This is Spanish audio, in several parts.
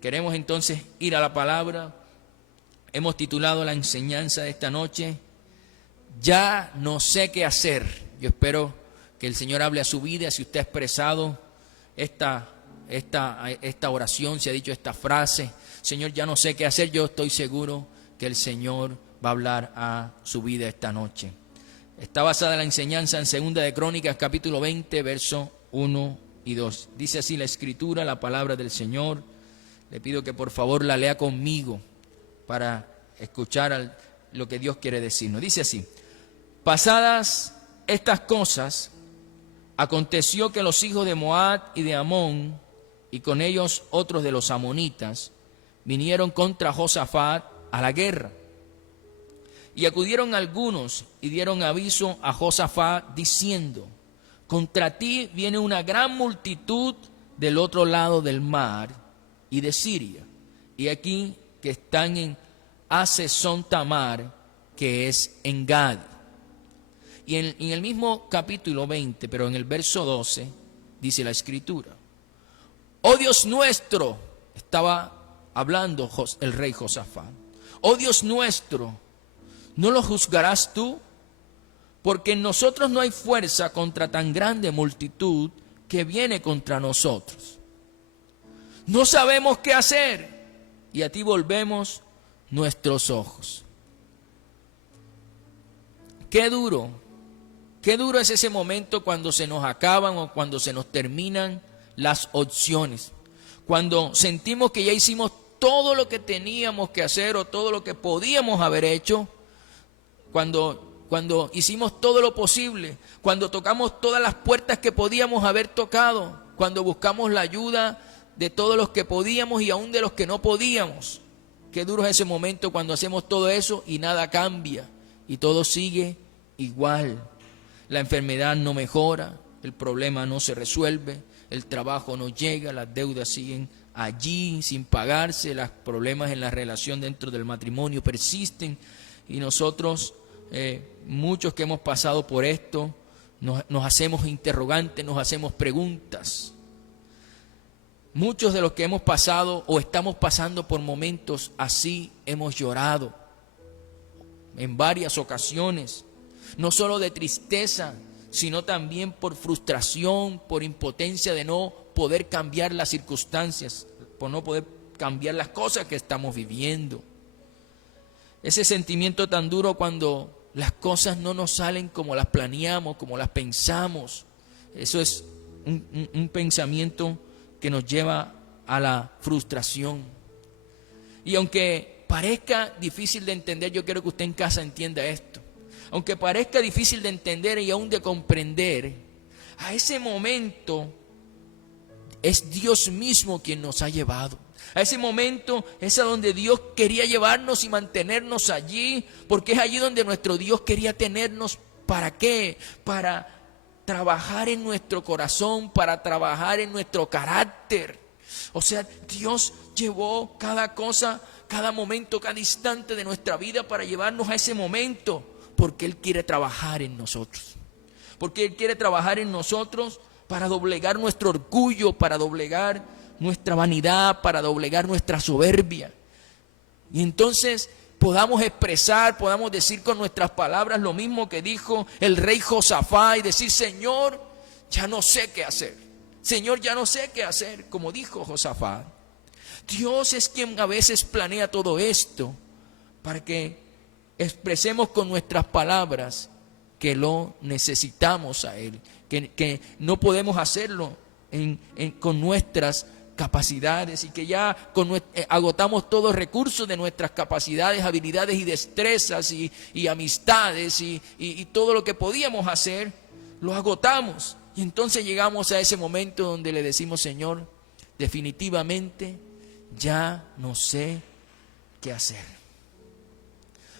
Queremos entonces ir a la palabra. Hemos titulado la enseñanza de esta noche, Ya no sé qué hacer. Yo espero que el Señor hable a su vida. Si usted ha expresado esta oración, si ha dicho esta frase, Señor, ya no sé qué hacer, yo estoy seguro que el Señor va a hablar a su vida esta noche. Está basada la enseñanza en 2 de Crónicas, capítulo 20, versos 1 y 2. Dice así la Escritura, la palabra del Señor. Le pido que por favor la lea conmigo para escuchar lo que Dios quiere decirnos. Dice así: pasadas estas cosas, aconteció que los hijos de Moab y de Amón, y con ellos otros de los amonitas, vinieron contra Josafat a la guerra. Y acudieron algunos y dieron aviso a Josafat diciendo: contra ti viene una gran multitud del otro lado del mar y de Siria, y aquí que están en Hazezón Tamar, que es en Gad. Y en el mismo capítulo 20, pero en el verso 12, dice la Escritura: oh Dios nuestro, estaba hablando el rey Josafat, oh Dios nuestro, ¿no lo juzgarás tú? Porque en nosotros no hay fuerza contra tan grande multitud que viene contra nosotros. No sabemos qué hacer, y a ti volvemos nuestros ojos. Qué duro es ese momento cuando se nos acaban o cuando se nos terminan las opciones. Cuando sentimos que ya hicimos todo lo que teníamos que hacer o todo lo que podíamos haber hecho, cuando hicimos todo lo posible, cuando tocamos todas las puertas que podíamos haber tocado, cuando buscamos la ayuda de todos los que podíamos y aún de los que no podíamos. Qué duro es ese momento cuando hacemos todo eso y nada cambia y todo sigue igual. La enfermedad no mejora, el problema no se resuelve, el trabajo no llega, las deudas siguen allí sin pagarse, los problemas en la relación dentro del matrimonio persisten, y nosotros, muchos que hemos pasado por esto, nos hacemos interrogantes, nos hacemos preguntas. Muchos de los que hemos pasado o estamos pasando por momentos así hemos llorado en varias ocasiones, no solo de tristeza, sino también por frustración, por impotencia de no poder cambiar las circunstancias, por no poder cambiar las cosas que estamos viviendo. Ese sentimiento tan duro cuando las cosas no nos salen como las planeamos, como las pensamos, eso es un pensamiento que nos lleva a la frustración. Y aunque parezca difícil de entender, yo quiero que usted en casa entienda esto. Aunque parezca difícil de entender y aún de comprender, a ese momento es Dios mismo quien nos ha llevado. A ese momento es a donde Dios quería llevarnos y mantenernos allí, porque es allí donde nuestro Dios quería tenernos. ¿Para qué? Para trabajar en nuestro corazón, para trabajar en nuestro carácter. O sea, Dios llevó cada cosa, cada momento, cada instante de nuestra vida para llevarnos a ese momento, porque Él quiere trabajar en nosotros. Porque Él quiere trabajar en nosotros para doblegar nuestro orgullo, para doblegar nuestra vanidad, para doblegar nuestra soberbia. Y entonces podamos expresar, podamos decir con nuestras palabras lo mismo que dijo el rey Josafat y decir: Señor, ya no sé qué hacer. Señor, ya no sé qué hacer, como dijo Josafat. Dios es quien a veces planea todo esto para que expresemos con nuestras palabras que lo necesitamos a Él, que no podemos hacerlo con nuestras capacidades, y que ya agotamos todos los recursos de nuestras capacidades, habilidades y destrezas y amistades y todo lo que podíamos hacer, lo agotamos. Y entonces llegamos a ese momento donde le decimos: Señor, definitivamente ya no sé qué hacer.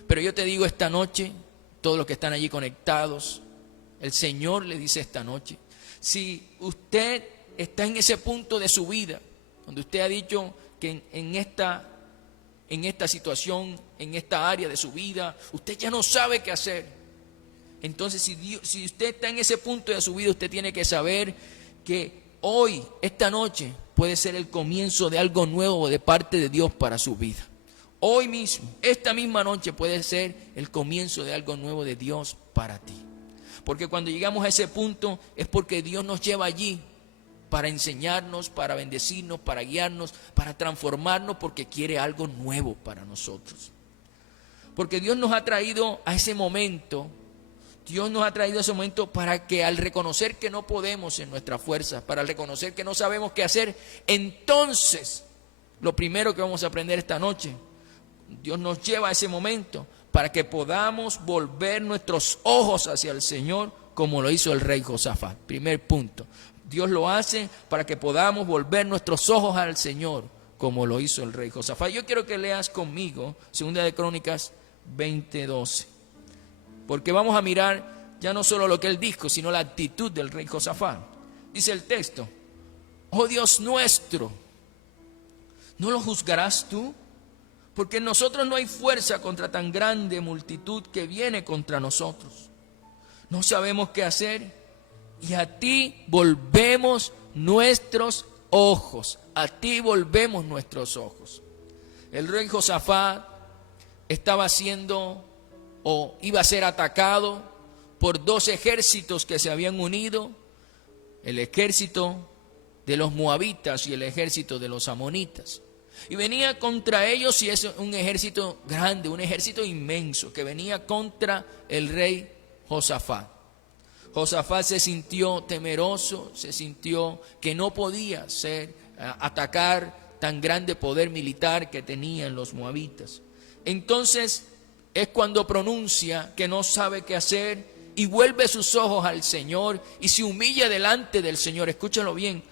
Pero yo te digo esta noche, todos los que están allí conectados, el Señor le dice esta noche: si usted está en ese punto de su vida donde usted ha dicho que en esta situación, en esta área de su vida, usted ya no sabe qué hacer, entonces si usted está en ese punto de su vida, usted tiene que saber que hoy, esta noche, puede ser el comienzo de algo nuevo de parte de Dios para su vida. Hoy mismo, esta misma noche puede ser el comienzo de algo nuevo de Dios para ti. Porque cuando llegamos a ese punto es porque Dios nos lleva allí para enseñarnos, para bendecirnos, para guiarnos, para transformarnos, porque quiere algo nuevo para nosotros. Porque Dios nos ha traído a ese momento, para que al reconocer que no podemos en nuestras fuerzas, para reconocer que no sabemos qué hacer, entonces lo primero que vamos a aprender esta noche, Dios nos lleva a ese momento para que podamos volver nuestros ojos hacia el Señor como lo hizo el rey Josafat. Primer punto, Dios lo hace para que podamos volver nuestros ojos al Señor como lo hizo el rey Josafat. Yo quiero que leas conmigo 2 de Crónicas 20:12, porque vamos a mirar ya no solo lo que él dijo, sino la actitud del rey Josafat. Dice el texto: oh Dios nuestro, ¿no lo juzgarás tú? Porque en nosotros no hay fuerza contra tan grande multitud que viene contra nosotros. No sabemos qué hacer y a ti volvemos nuestros ojos. A ti volvemos nuestros ojos. El rey Josafat estaba siendo o iba a ser atacado por 2 ejércitos que se habían unido: el ejército de los moabitas y el ejército de los amonitas. Y venía contra ellos, y es un ejército grande, un ejército inmenso, que venía contra el rey Josafat. Josafat se sintió temeroso, se sintió que no podía atacar tan grande poder militar que tenían los moabitas. Entonces es cuando pronuncia que no sabe qué hacer y vuelve sus ojos al Señor y se humilla delante del Señor. Escúchalo bien,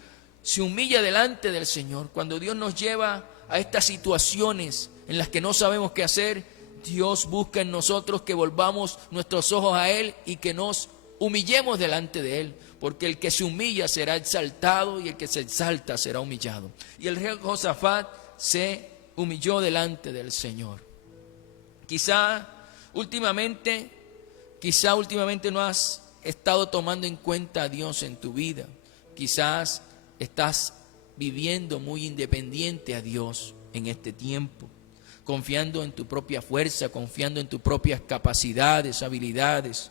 se humilla delante del Señor. Cuando Dios nos lleva a estas situaciones en las que no sabemos qué hacer, Dios busca en nosotros que volvamos nuestros ojos a Él y que nos humillemos delante de Él, porque el que se humilla será exaltado y el que se exalta será humillado. Y el rey Josafat se humilló delante del Señor. Quizá últimamente no has estado tomando en cuenta a Dios en tu vida. Quizás estás viviendo muy independiente a Dios en este tiempo, confiando en tu propia fuerza, confiando en tus propias capacidades, habilidades.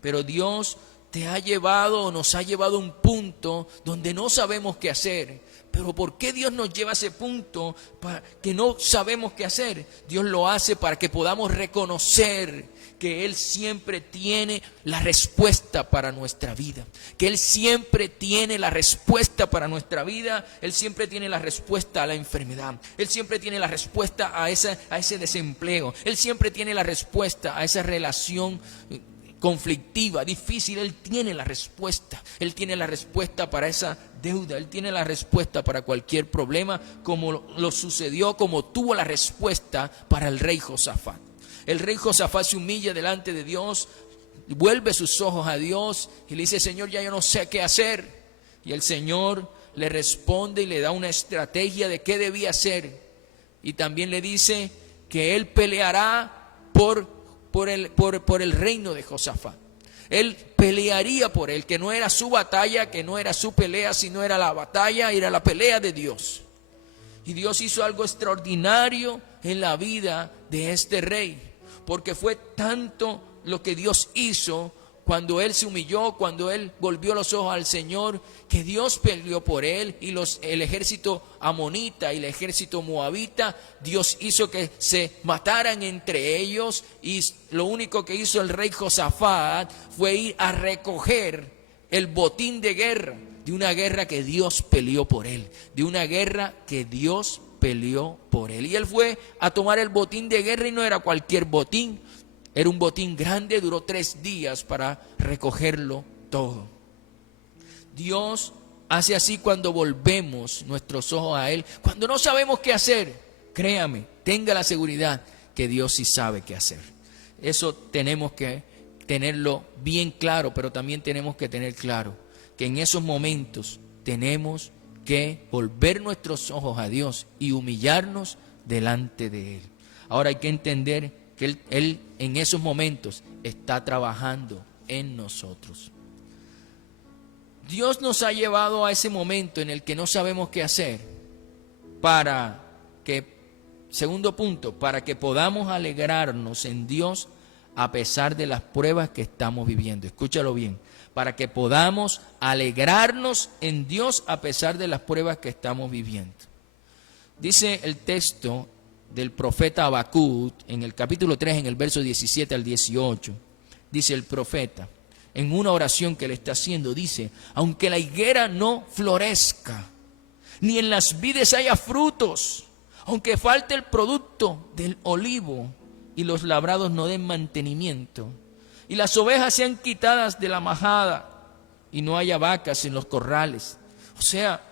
Pero Dios te ha llevado o nos ha llevado a un punto donde no sabemos qué hacer. Pero ¿por qué Dios nos lleva a ese punto que no sabemos qué hacer? Dios lo hace para que podamos reconocer que Él siempre tiene la respuesta para nuestra vida. Que Él siempre tiene la respuesta para nuestra vida. Él siempre tiene la respuesta a la enfermedad. Él siempre tiene la respuesta a ese desempleo. Él siempre tiene la respuesta a esa relación conflictiva, difícil. Él tiene la respuesta. Él tiene la respuesta para esa deuda. Él tiene la respuesta para cualquier problema, como lo sucedió, como tuvo la respuesta para el rey Josafat. El rey Josafat se humilla delante de Dios, vuelve sus ojos a Dios y le dice: Señor, ya yo no sé qué hacer. Y el Señor le responde y le da una estrategia de qué debía hacer. Y también le dice que Él peleará por el reino de Josafat. Él pelearía por él, que no era su batalla, que no era su pelea, sino era la batalla, era la pelea de Dios. Y Dios hizo algo extraordinario en la vida de este rey, porque fue tanto lo que Dios hizo cuando él se humilló, cuando él volvió los ojos al Señor, que Dios peleó por él. Y el ejército amonita y el ejército moabita, Dios hizo que se mataran entre ellos. Y lo único que hizo el rey Josafat fue ir a recoger el botín de guerra, de una guerra que Dios peleó por él, de una guerra que Dios peleó por él. Y él fue a tomar el botín de guerra, y no era cualquier botín. Era un botín grande, duró 3 días para recogerlo todo. Dios hace así cuando volvemos nuestros ojos a Él. Cuando no sabemos qué hacer, créame, tenga la seguridad que Dios sí sabe qué hacer. Eso tenemos que tenerlo bien claro, pero también tenemos que tener claro que en esos momentos tenemos que volver nuestros ojos a Dios y humillarnos delante de Él. Ahora hay que entender que Él en esos momentos está trabajando en nosotros. Dios nos ha llevado a ese momento en el que no sabemos qué hacer para que, segundo punto, para que podamos alegrarnos en Dios a pesar de las pruebas que estamos viviendo. Escúchalo bien, para que podamos alegrarnos en Dios a pesar de las pruebas que estamos viviendo. Dice el texto del profeta Habacuc en el capítulo 3, en el verso 17 al 18, dice el profeta, en una oración que le está haciendo, dice: aunque la higuera no florezca, ni en las vides haya frutos, aunque falte el producto del olivo y los labrados no den mantenimiento, y las ovejas sean quitadas de la majada y no haya vacas en los corrales. O sea,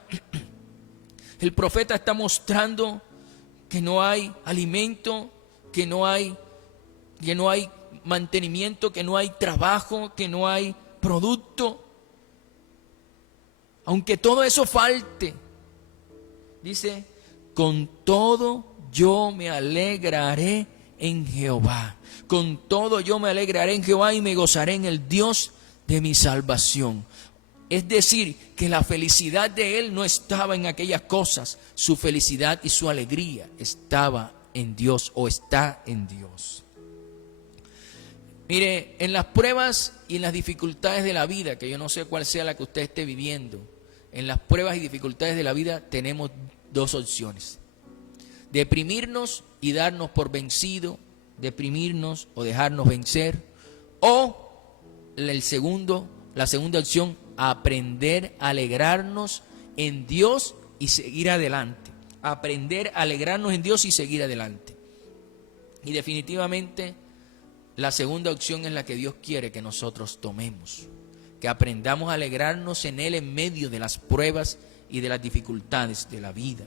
el profeta está mostrando que no hay alimento, que no hay mantenimiento, que no hay trabajo, que no hay producto. Aunque todo eso falte, dice: con todo yo me alegraré en Jehová. Con todo yo me alegraré en Jehová y me gozaré en el Dios de mi salvación. Es decir, que la felicidad de él no estaba en aquellas cosas. Su felicidad y su alegría estaba en Dios, o está en Dios. Mire, en las pruebas y en las dificultades de la vida, que yo no sé cuál sea la que usted esté viviendo, en las pruebas y dificultades de la vida tenemos dos opciones: deprimirnos y darnos por vencido, deprimirnos o dejarnos vencer, o la segunda opción, aprender a alegrarnos en Dios y seguir adelante. Aprender a alegrarnos en Dios y seguir adelante. Y definitivamente la segunda opción es la que Dios quiere que nosotros tomemos, que aprendamos a alegrarnos en Él en medio de las pruebas y de las dificultades de la vida.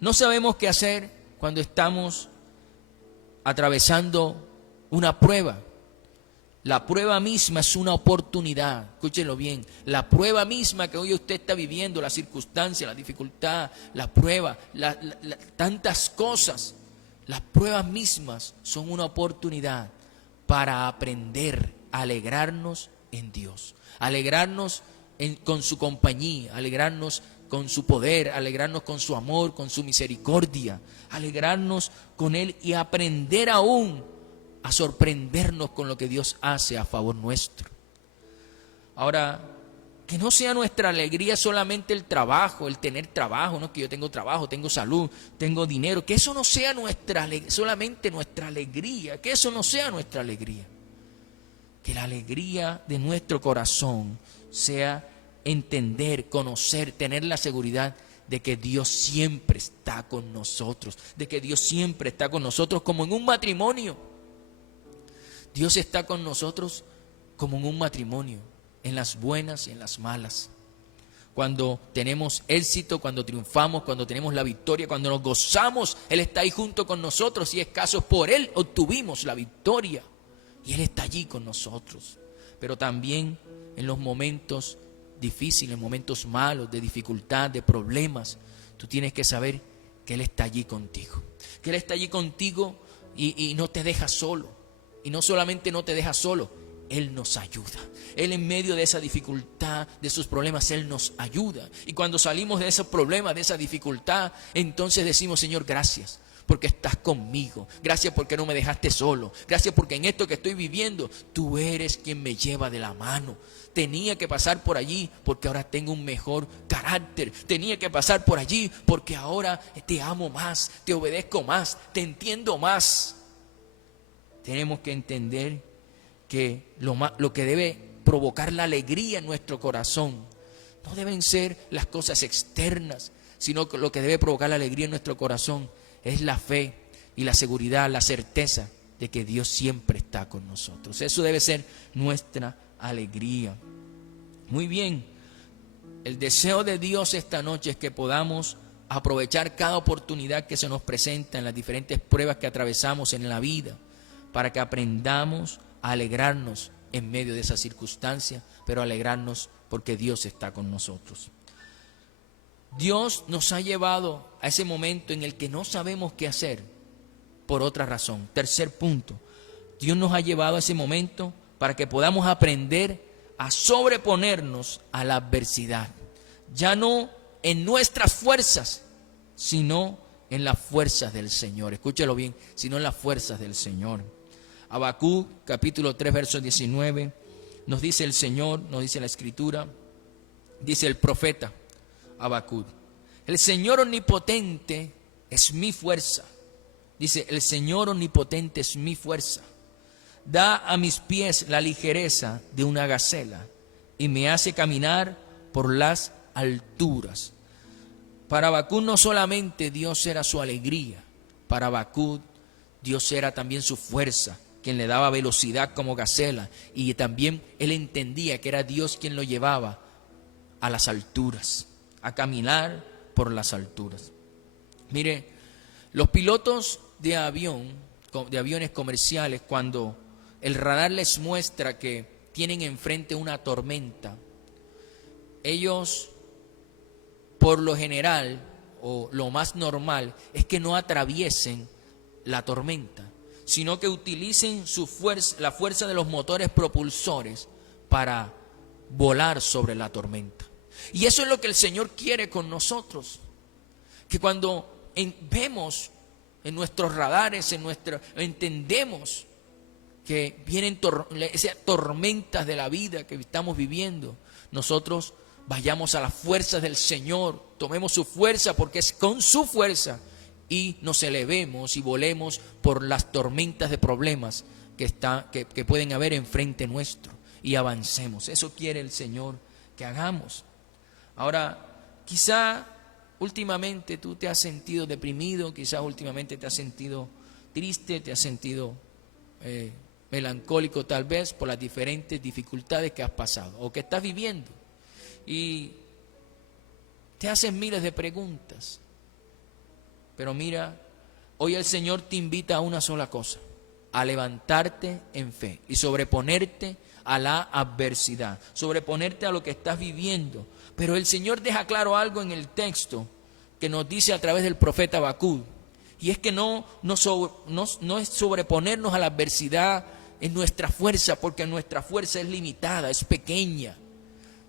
No sabemos qué hacer cuando estamos atravesando una prueba. La prueba misma es una oportunidad. Escúchelo bien. La prueba misma que hoy usted está viviendo, la circunstancia, la dificultad, la prueba, tantas cosas, las pruebas mismas son una oportunidad para aprender a alegrarnos en Dios, alegrarnos con su compañía, alegrarnos con su poder, alegrarnos con su amor, con su misericordia, alegrarnos con Él y aprender aún a sorprendernos con lo que Dios hace a favor nuestro. Ahora, que no sea nuestra alegría solamente el trabajo, el tener trabajo, no que yo tengo trabajo, tengo salud, tengo dinero, que eso no sea solamente nuestra alegría, que eso no sea nuestra alegría. Que la alegría de nuestro corazón sea entender, conocer, tener la seguridad de que Dios siempre está con nosotros, de que Dios siempre está con nosotros como en un matrimonio. Dios está con nosotros como en un matrimonio, en las buenas y en las malas. Cuando tenemos éxito, cuando triunfamos, cuando tenemos la victoria, cuando nos gozamos, Él está ahí junto con nosotros. Si es caso, por Él obtuvimos la victoria y Él está allí con nosotros. Pero también en los momentos difíciles, momentos malos, de dificultad, de problemas, tú tienes que saber que Él está allí contigo. Que Él está allí contigo y no te deja solo. Y no solamente no te deja solo, Él nos ayuda. Él en medio de esa dificultad, de esos problemas, Él nos ayuda. Y cuando salimos de esos problemas, de esa dificultad, entonces decimos: Señor, gracias porque estás conmigo. Gracias porque no me dejaste solo. Gracias porque en esto que estoy viviendo, tú eres quien me lleva de la mano. Tenía que pasar por allí porque ahora tengo un mejor carácter. Tenía que pasar por allí porque ahora te amo más, te obedezco más, te entiendo más. Tenemos que entender que lo que debe provocar la alegría en nuestro corazón no deben ser las cosas externas, sino que lo que debe provocar la alegría en nuestro corazón es la fe y la seguridad, la certeza de que Dios siempre está con nosotros. Eso debe ser nuestra alegría. Muy bien, el deseo de Dios esta noche es que podamos aprovechar cada oportunidad que se nos presenta en las diferentes pruebas que atravesamos en la vida, para que aprendamos a alegrarnos en medio de esas circunstancias, pero alegrarnos porque Dios está con nosotros. Dios nos ha llevado a ese momento en el que no sabemos qué hacer por otra razón. Tercer punto, Dios nos ha llevado a ese momento para que podamos aprender a sobreponernos a la adversidad, ya no en nuestras fuerzas, sino en las fuerzas del Señor. Escúchelo bien, sino en las fuerzas del Señor. Habacuc, capítulo 3, verso 19, nos dice el Señor, nos dice la Escritura, dice el profeta Habacuc: el Señor omnipotente es mi fuerza. Dice, el Señor omnipotente es mi fuerza. Da a mis pies la ligereza de una gacela y me hace caminar por las alturas. Para Habacuc no solamente Dios era su alegría, para Habacuc Dios era también su fuerza, quien le daba velocidad como gacela, y también él entendía que era Dios quien lo llevaba a las alturas, a caminar por las alturas. Mire, los pilotos de aviones comerciales, cuando el radar les muestra que tienen enfrente una tormenta, ellos, por lo general, o lo más normal, es que no atraviesen la tormenta, sino que utilicen su fuerza, la fuerza de los motores propulsores para volar sobre la tormenta. Y eso es lo que el Señor quiere con nosotros, que cuando vemos en nuestros radares, entendemos que vienen esas tormentas de la vida que estamos viviendo, nosotros vayamos a las fuerzas del Señor, tomemos su fuerza, porque es con su fuerza, y nos elevemos y volemos por las tormentas de problemas que pueden haber enfrente nuestro, y avancemos. Eso quiere el Señor que hagamos. Ahora, quizá últimamente tú te has sentido deprimido, quizás últimamente te has sentido triste, te has sentido melancólico tal vez por las diferentes dificultades que has pasado o que estás viviendo. Y te haces miles de preguntas. Pero mira, hoy el Señor te invita a una sola cosa: a levantarte en fe y sobreponerte a la adversidad, sobreponerte a lo que estás viviendo. Pero el Señor deja claro algo en el texto que nos dice a través del profeta Habacuc, y es que no es sobreponernos a la adversidad en nuestra fuerza, porque nuestra fuerza es limitada, es pequeña,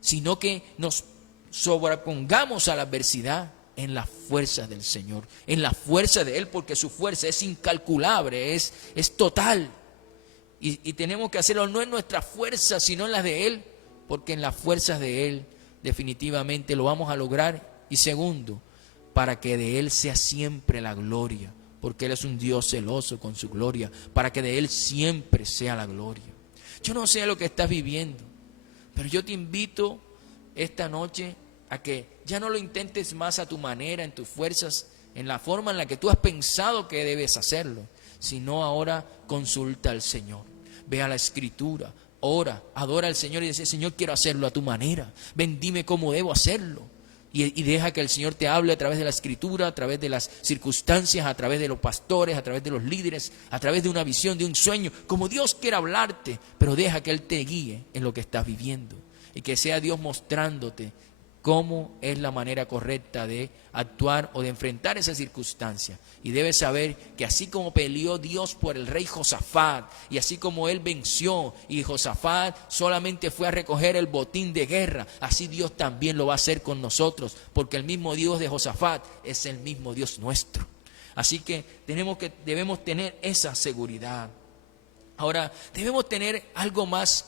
sino que nos sobrepongamos a la adversidad en las fuerzas del Señor, en la fuerza de Él, porque su fuerza es incalculable, es total. Y tenemos que hacerlo no en nuestra fuerza, sino en las de Él, porque en las fuerzas de Él definitivamente lo vamos a lograr. Y segundo, para que de Él sea siempre la gloria, porque Él es un Dios celoso con su gloria, para que de Él siempre sea la gloria. Yo no sé lo que estás viviendo, pero yo te invito esta noche a que ya no lo intentes más a tu manera, en tus fuerzas, en la forma en la que tú has pensado que debes hacerlo, sino ahora consulta al Señor, ve a la Escritura, ora, adora al Señor y dice: Señor, quiero hacerlo a tu manera, ven, dime cómo debo hacerlo. Y deja que el Señor te hable a través de la Escritura, a través de las circunstancias, a través de los pastores, a través de los líderes, a través de una visión, de un sueño, como Dios quiera hablarte, pero deja que Él te guíe en lo que estás viviendo, y que sea Dios mostrándote cómo es la manera correcta de actuar o de enfrentar esa circunstancia. Y debes saber que así como peleó Dios por el rey Josafat, y así como él venció y Josafat solamente fue a recoger el botín de guerra, así Dios también lo va a hacer con nosotros, porque el mismo Dios de Josafat es el mismo Dios nuestro. Así que debemos tener esa seguridad. Ahora, debemos tener algo más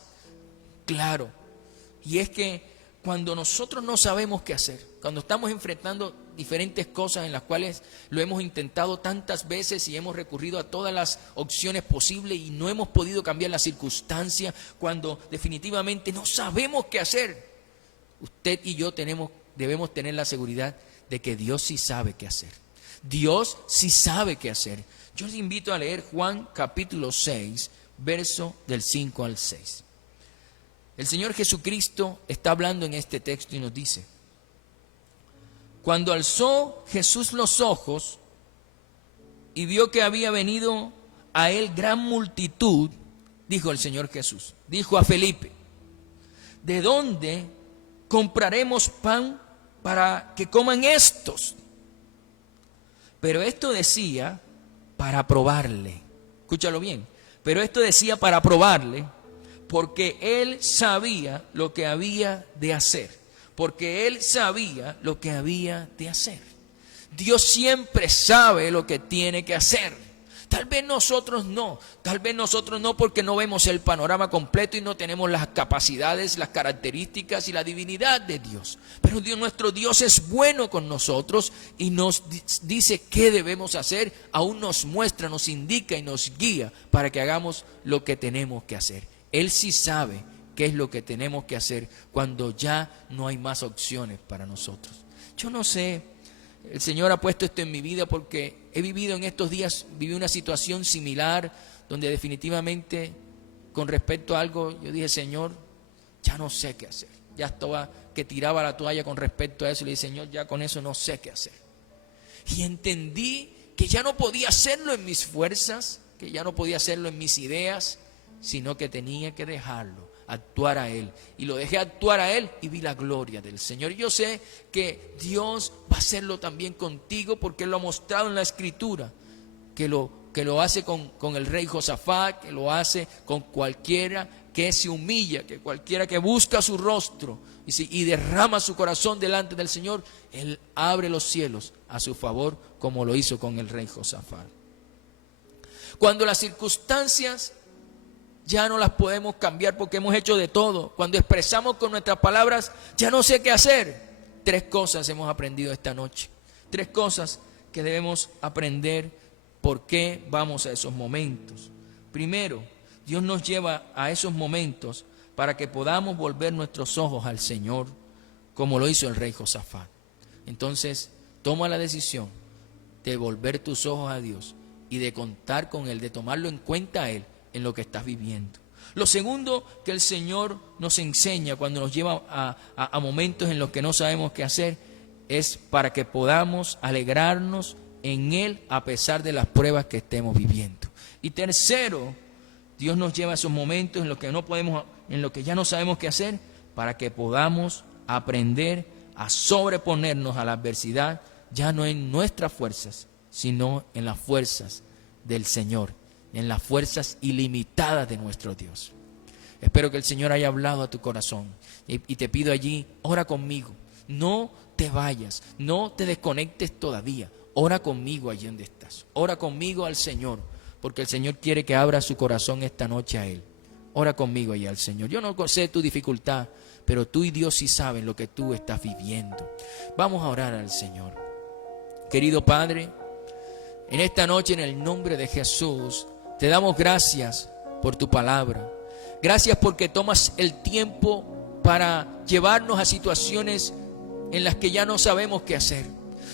claro, y es que cuando nosotros no sabemos qué hacer, cuando estamos enfrentando diferentes cosas en las cuales lo hemos intentado tantas veces y hemos recurrido a todas las opciones posibles y no hemos podido cambiar la circunstancia, cuando definitivamente no sabemos qué hacer, usted y yo debemos tener la seguridad de que Dios sí sabe qué hacer. Dios sí sabe qué hacer. Yo les invito a leer Juan capítulo 6, verso del 5 al 6. El Señor Jesucristo está hablando en este texto y nos dice: cuando alzó Jesús los ojos y vio que había venido a él gran multitud, dijo el Señor Jesús, dijo a Felipe: ¿de dónde compraremos pan para que coman estos? Pero esto decía para probarle. Escúchalo bien. Pero esto decía para probarle, porque él sabía lo que había de hacer. Porque él sabía lo que había de hacer. Dios siempre sabe lo que tiene que hacer. Tal vez nosotros no porque no vemos el panorama completo y no tenemos las capacidades, las características y la divinidad de Dios. Pero nuestro Dios es bueno con nosotros y nos dice qué debemos hacer, aún nos muestra, nos indica y nos guía para que hagamos lo que tenemos que hacer. Él sí sabe qué es lo que tenemos que hacer cuando ya no hay más opciones para nosotros. Yo no sé, el Señor ha puesto esto en mi vida porque he vivido en estos días, viví una situación similar donde definitivamente con respecto a algo yo dije, Señor, ya no sé qué hacer. Ya estaba que tiraba la toalla con respecto a eso y le dije, Señor, ya con eso no sé qué hacer. Y entendí que ya no podía hacerlo en mis fuerzas, que ya no podía hacerlo en mis ideas, sino que tenía que dejarlo actuar a Él. Y lo dejé actuar a Él y vi la gloria del Señor. Yo sé que Dios va a hacerlo también contigo porque Él lo ha mostrado en la Escritura, que lo hace con el rey Josafat, que lo hace con cualquiera que se humilla, que cualquiera que busca su rostro y derrama su corazón delante del Señor, Él abre los cielos a su favor, como lo hizo con el rey Josafat. Cuando las circunstancias ya no las podemos cambiar porque hemos hecho de todo, cuando expresamos con nuestras palabras, ya no sé qué hacer. 3 cosas hemos aprendido esta noche. 3 cosas que debemos aprender por qué vamos a esos momentos. Primero, Dios nos lleva a esos momentos para que podamos volver nuestros ojos al Señor, como lo hizo el rey Josafat. Entonces, toma la decisión de volver tus ojos a Dios y de contar con Él, de tomarlo en cuenta a Él en lo que estás viviendo. Lo segundo que el Señor nos enseña cuando nos lleva a momentos en los que no sabemos qué hacer es para que podamos alegrarnos en Él a pesar de las pruebas que estemos viviendo. Y tercero, Dios nos lleva a esos momentos en los que no podemos, en los que ya no sabemos qué hacer, para que podamos aprender a sobreponernos a la adversidad, ya no en nuestras fuerzas, sino en las fuerzas del Señor, en las fuerzas ilimitadas de nuestro Dios. Espero que el Señor haya hablado a tu corazón y te pido allí, ora conmigo, no te vayas, no te desconectes todavía, ora conmigo allí donde estás, ora conmigo al Señor, porque el Señor quiere que abra su corazón esta noche a Él. Ora conmigo allí al Señor. Yo no sé tu dificultad, pero tú y Dios sí saben lo que tú estás viviendo. Vamos a orar al Señor. Querido Padre, en esta noche en el nombre de Jesús, te damos gracias por tu palabra. Gracias porque tomas el tiempo para llevarnos a situaciones en las que ya no sabemos qué hacer.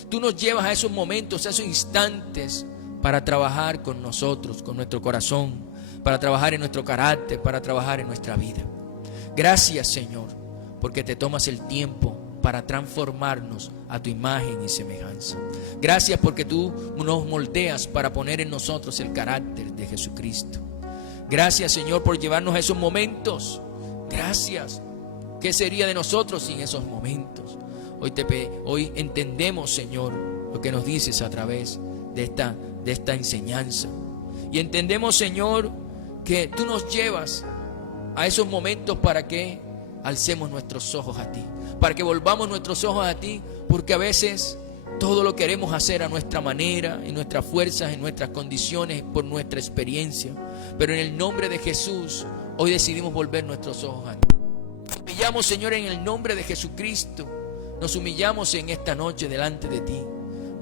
Tú nos llevas a esos momentos, a esos instantes para trabajar con nosotros, con nuestro corazón, para trabajar en nuestro carácter, para trabajar en nuestra vida. Gracias, Señor, porque te tomas el tiempo para transformarnos a tu imagen y semejanza. Gracias porque tú nos moldeas para poner en nosotros el carácter de Jesucristo. Gracias, Señor, por llevarnos a esos momentos. Gracias. ¿Qué sería de nosotros sin esos momentos? Hoy entendemos, Señor, lo que nos dices a través de esta enseñanza. Y entendemos, Señor, que tú nos llevas a esos momentos para que alcemos nuestros ojos a ti, para que volvamos nuestros ojos a ti, porque a veces todo lo queremos hacer a nuestra manera, en nuestras fuerzas, en nuestras condiciones, por nuestra experiencia. Pero en el nombre de Jesús, hoy decidimos volver nuestros ojos a ti. Nos humillamos, Señor, en el nombre de Jesucristo. Nos humillamos en esta noche delante de ti,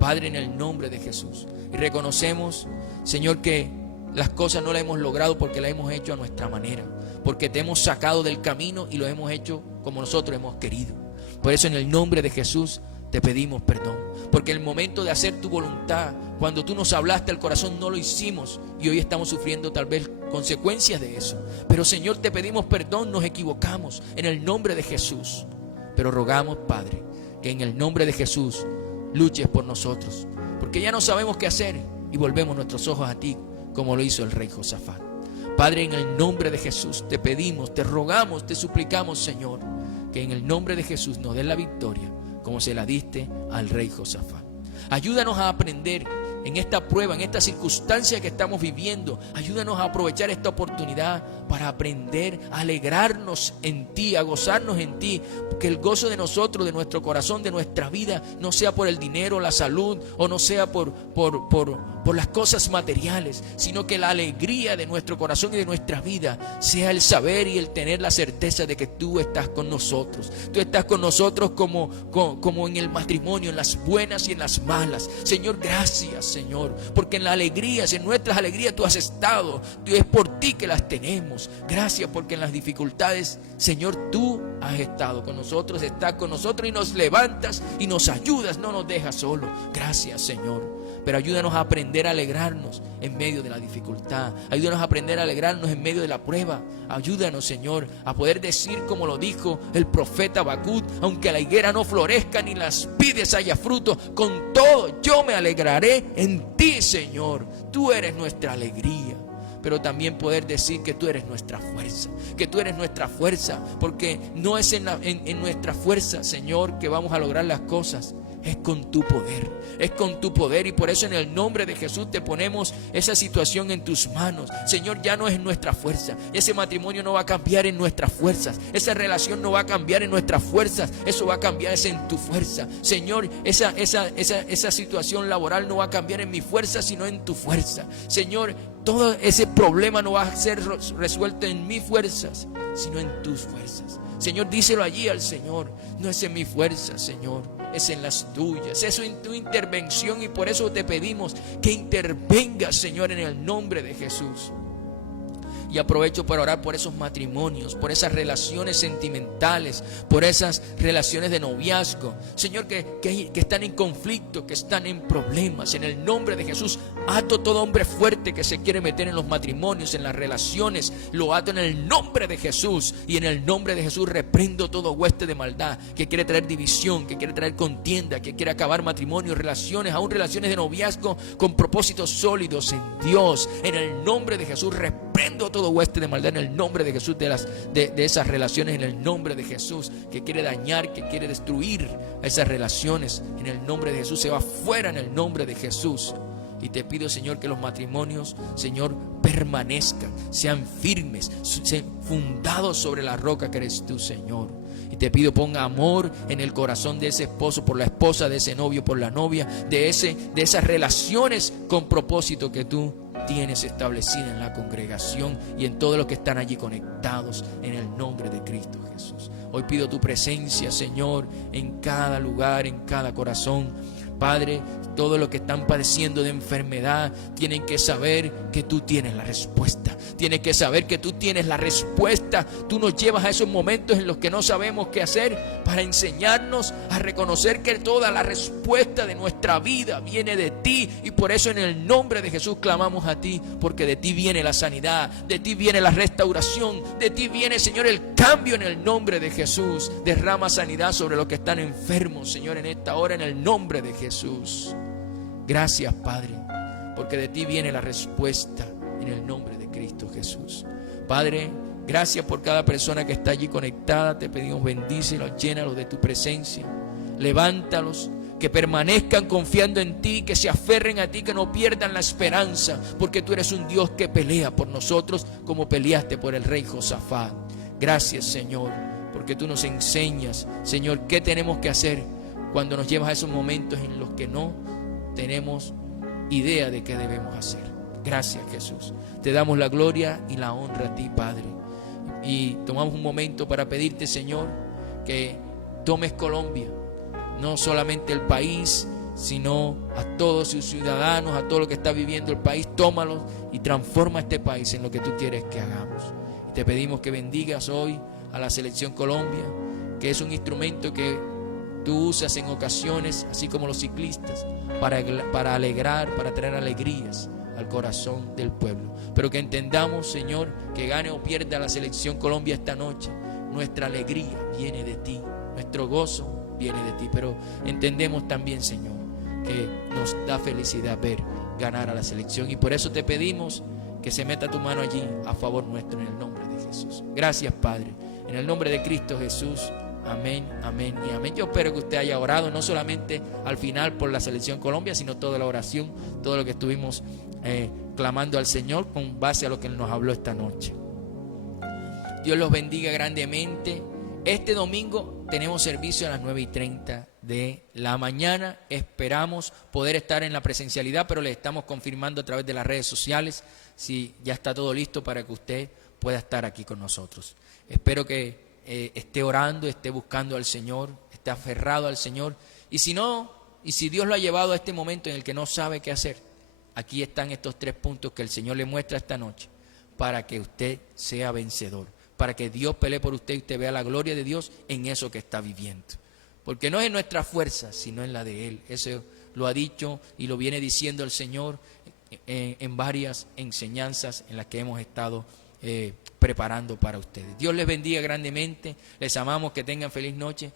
Padre, en el nombre de Jesús. Y reconocemos, Señor, que las cosas no las hemos logrado porque las hemos hecho a nuestra manera, porque te hemos sacado del camino y lo hemos hecho como nosotros hemos querido. Por eso en el nombre de Jesús te pedimos perdón, porque el momento de hacer tu voluntad, cuando tú nos hablaste al corazón, no lo hicimos y hoy estamos sufriendo tal vez consecuencias de eso. Pero Señor, te pedimos perdón, nos equivocamos en el nombre de Jesús. Pero rogamos, Padre, que en el nombre de Jesús luches por nosotros, porque ya no sabemos qué hacer y volvemos nuestros ojos a ti, como lo hizo el rey Josafat. Padre, en el nombre de Jesús te pedimos, te rogamos, te suplicamos, Señor, que en el nombre de Jesús nos des la victoria, como se la diste al rey Josafat. Ayúdanos a aprender en esta prueba, en esta circunstancia que estamos viviendo. Ayúdanos a aprovechar esta oportunidad para para aprender a alegrarnos en ti, a gozarnos en ti. Que el gozo de nosotros, de nuestro corazón, de nuestra vida, no sea por el dinero, la salud, o no sea por las cosas materiales, sino que la alegría de nuestro corazón y de nuestra vida sea el saber y el tener la certeza de que tú estás con nosotros. Tú estás con nosotros como en el matrimonio, en las buenas y en las malas. Señor, gracias, Señor, porque en las alegrías, en nuestras alegrías tú has estado. Es por ti que las tenemos. Gracias porque en las dificultades, Señor, tú has estado con nosotros, estás con nosotros y nos levantas y nos ayudas, no nos dejas solos. Gracias, Señor. Pero ayúdanos a aprender a alegrarnos en medio de la dificultad. Ayúdanos a aprender a alegrarnos en medio de la prueba. Ayúdanos, Señor, a poder decir como lo dijo el profeta Habacuc: aunque la higuera no florezca ni las vides haya fruto, con todo yo me alegraré en ti, Señor. Tú eres nuestra alegría. Pero también poder decir que tú eres nuestra fuerza, que tú eres nuestra fuerza, porque no es en nuestra fuerza, Señor, que vamos a lograr las cosas. Es con tu poder, es con tu poder, y por eso en el nombre de Jesús te ponemos esa situación en tus manos. Señor, ya no es en nuestra fuerza, ese matrimonio no va a cambiar en nuestras fuerzas, esa relación no va a cambiar en nuestras fuerzas, eso va a cambiar es en tu fuerza. Señor, esa situación laboral no va a cambiar en mi fuerza, sino en tu fuerza. Señor, todo ese problema no va a ser resuelto en mis fuerzas, sino en tus fuerzas. Señor, díselo allí al Señor: no es en mi fuerza, Señor, es en las tuyas, es en tu intervención, y por eso te pedimos que intervengas, Señor, en el nombre de Jesús. Y aprovecho para orar por esos matrimonios, por esas relaciones sentimentales, por esas relaciones de noviazgo, Señor, que están en conflicto, que están en problemas. En el nombre de Jesús, ato todo hombre fuerte que se quiere meter en los matrimonios, en las relaciones, lo ato en el nombre de Jesús. Y en el nombre de Jesús reprendo todo hueste de maldad que quiere traer división, que quiere traer contienda, que quiere acabar matrimonios, relaciones, aún relaciones de noviazgo con propósitos sólidos en Dios. En el nombre de Jesús reprendo todo hueste de maldad en el nombre de Jesús, de esas relaciones, en el nombre de Jesús, que quiere dañar, que quiere destruir esas relaciones. En el nombre de Jesús se va fuera, en el nombre de Jesús. Y te pido, Señor, que los matrimonios, Señor, permanezcan, sean firmes, sean fundados sobre la roca que eres tú, Señor. Y te pido, ponga amor en el corazón de ese esposo por la esposa, de ese novio por la novia, de esas relaciones con propósito que tú tienes establecida en la congregación y en todos los que están allí conectados, en el nombre de Cristo Jesús. Hoy pido tu presencia, Señor, en cada lugar, en cada corazón. Padre, todos los que están padeciendo de enfermedad tienen que saber que tú tienes la respuesta. Tienes que saber que tú tienes la respuesta. Tú nos llevas a esos momentos en los que no sabemos qué hacer, para enseñarnos a reconocer que toda la respuesta de nuestra vida viene de ti. Y por eso en el nombre de Jesús clamamos a ti, porque de ti viene la sanidad, de ti viene la restauración, de ti viene, Señor, el cambio. En el nombre de Jesús derrama sanidad sobre los que están enfermos, Señor, en esta hora, en el nombre de Jesús. Gracias, Padre, porque de ti viene la respuesta, en el nombre de Cristo Jesús. Padre, gracias por cada persona que está allí conectada. Te pedimos, bendícelos, llénalos de tu presencia, levántalos, que permanezcan confiando en ti, que se aferren a ti, que no pierdan la esperanza, porque tú eres un Dios que pelea por nosotros como peleaste por el rey Josafat. Gracias, Señor, porque tú nos enseñas, Señor, qué tenemos que hacer cuando nos llevas a esos momentos en los que no tenemos idea de qué debemos hacer. Gracias, Jesús. Te damos la gloria y la honra a ti, Padre. Y tomamos un momento para pedirte, Señor, que tomes Colombia, no solamente el país, sino a todos sus ciudadanos, a todo lo que está viviendo el país. Tómalos y transforma este país en lo que tú quieres que hagamos. Te pedimos que bendigas hoy a la Selección Colombia, que es un instrumento que tú usas en ocasiones, así como los ciclistas, para alegrar, para traer alegrías al corazón del pueblo. Pero que entendamos, Señor, que gane o pierda la Selección Colombia esta noche, nuestra alegría viene de ti, nuestro gozo viene de ti. Pero entendemos también, Señor, que nos da felicidad ver ganar a la selección, y por eso te pedimos que se meta tu mano allí a favor nuestro, en el nombre de Jesús. Gracias, Padre, en el nombre de Cristo Jesús. Amén, amén y amén. Yo espero que usted haya orado, no solamente al final por la Selección Colombia, sino toda la oración, todo lo que estuvimos clamando al Señor con base a lo que Él nos habló esta noche. Dios los bendiga grandemente. Este domingo tenemos servicio a las 9:30 de la mañana. Esperamos poder estar en la presencialidad, pero le estamos confirmando a través de las redes sociales si ya está todo listo para que usted pueda estar aquí con nosotros. Espero que esté orando, esté buscando al Señor, esté aferrado al Señor. Y si no, y si Dios lo ha llevado a este momento en el que no sabe qué hacer, aquí están estos 3 puntos que el Señor le muestra esta noche para que usted sea vencedor, para que Dios pelee por usted y usted vea la gloria de Dios en eso que está viviendo. Porque no es en nuestra fuerza, sino en la de Él. Eso lo ha dicho y lo viene diciendo el Señor en varias enseñanzas en las que hemos estado preparando para ustedes. Dios les bendiga grandemente, les amamos, que tengan feliz noche.